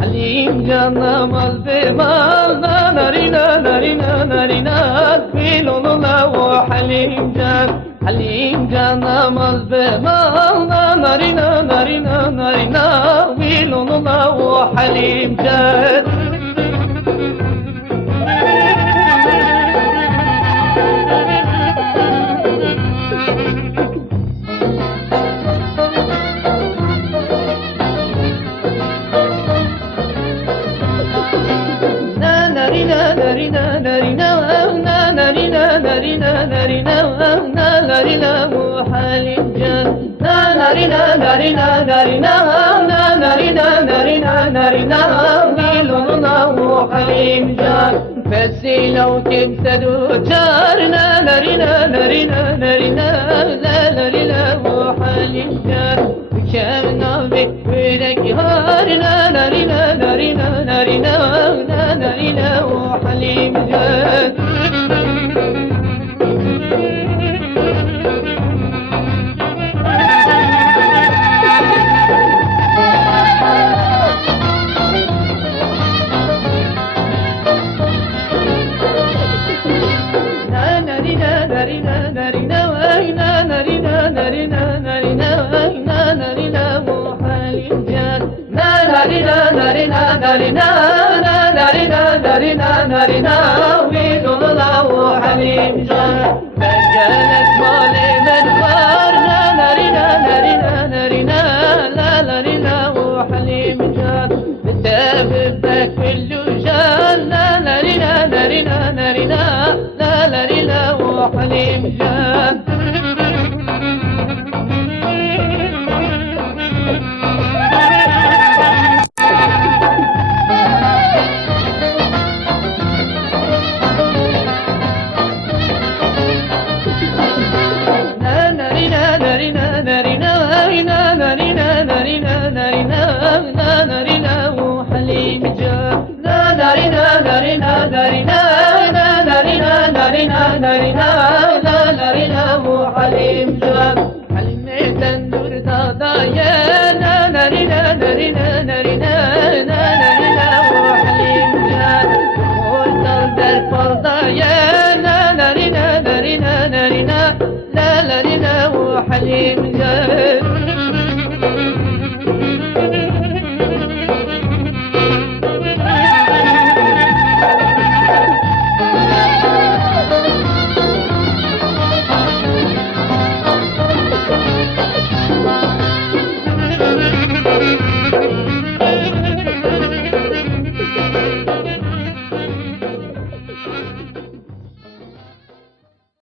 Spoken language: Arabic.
حليم جانا مال بمال نارينا نارينا نارينا بيلونا وحليم جان حليم جانا مال بمال نارينا نارينا نارينا بيلونا وحليم جان بسي لو تمسدوا جارنا نارينا نارينا نارينا لا نارينا وحليم جان بكامنا بكويرك هارنا نارينا نارينا نارينا لا نارينا وحليم جان نارينا ويدولا وحليم جان فجانت مالي من خارنا نارينا نارينا نارينا لا نارينا وحليم جان بتابك كل جان نارينا نارينا نارينا لا نارينا وحليم جان حليم جان